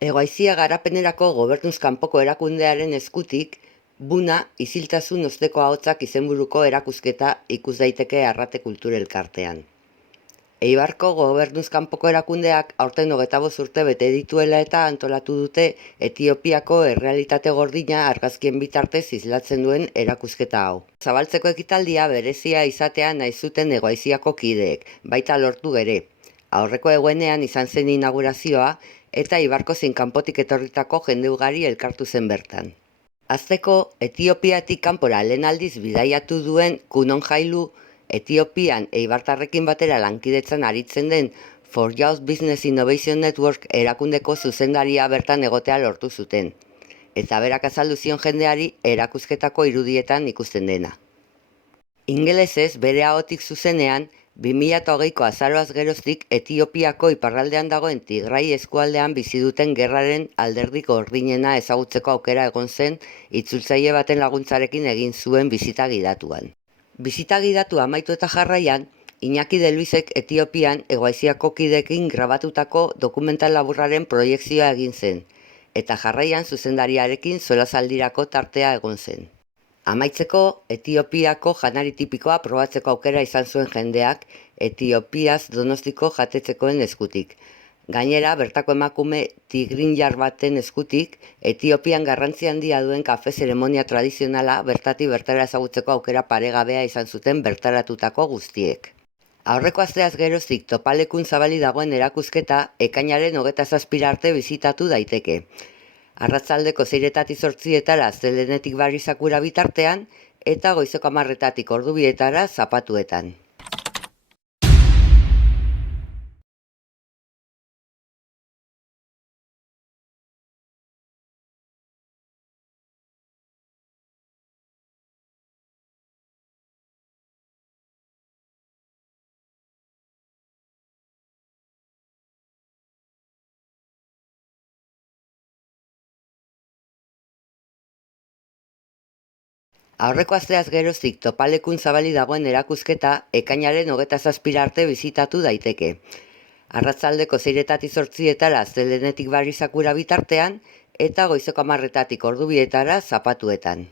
Hego-Haizia Garapenerako Gobernuz Kanpoko Erakundearen eskutik, Buna isiltasun osteko ahotsak izenburuko erakusketa ikus daiteke Arrate Kultur Elkartean. Eibarko Gobernuz Kanpoko Erakundeak aurten 25 urte bete dituela eta antolatu dute Etiopiako errealitate gordina argazkien bitartez islatzen duen erakusketa hau. Zabaltzeko ekitaldia berezia izatea nahi zuten Hego-Haiziako kideek, baita lortu ere. Aurreko egunean izan zen inaugurazioa eta Eibarko zein kanpotik etorritako jende ugari elkartu zen bertan. Hasteko, Etiopiatik kanpora lehen aldiz bidaiatu duen Kunon Jailu, Etiopian eibartarrekin batera lankidetzan aritzen den For Youth Business Innovation Network erakundeko zuzendaria bertan egotea lortu zuten, eta berak azaldu zion jendeari erakusketako irudietan ikusten dena. Ingelesez bere ahotik zuzenean, 2008ko azaroaz geroztik Etiopiako iparraldean dagoen Tigrai eskualdean bizi duten gerraren alderdi gordinena ezagutzeko aukera egon zen itzultzaile baten laguntzarekin egin zuen bisita gidatuan. Bisita gidatua amaitu eta jarraian, Iñaki de Luisek Etiopian Hego-Haiziako kideekin grabatutako dokumental laburraren proiekzioa egin zen, eta jarraian zuzendariarekin solasaldirako tartea egon zen. Amaitzeko, Etiopiako janari tipikoa probatzeko aukera izan zuen jendeak Etiopiaz Donostiko jatetzekoen eskutik. Gainera, bertako emakume tigrinjar baten eskutik, Etiopian garrantzi handia duen kafe zeremonia tradizionala bertatik bertara ezagutzeko aukera paregabea izan zuten bertaratutako guztiek. Aurreko asteaz geroztik topalekun zabali dagoen erakusketa ekainaren 27 arte bisitatu daiteke. Arratsaldeko 6:00 zortzietara Zelenetik Barisakura bitartean eta goizeko 10:00 ordubietara Zapatuetan. Aurreko asteaz geroztik topalekun zabali dagoen erakusketa ekainaren 27 arte bisitatu daiteke. Arratsaldeko 6:00 zortzietara Zelenetik Barisakura bitartean eta goizeko 10:00 ordubietara Zapatuetan.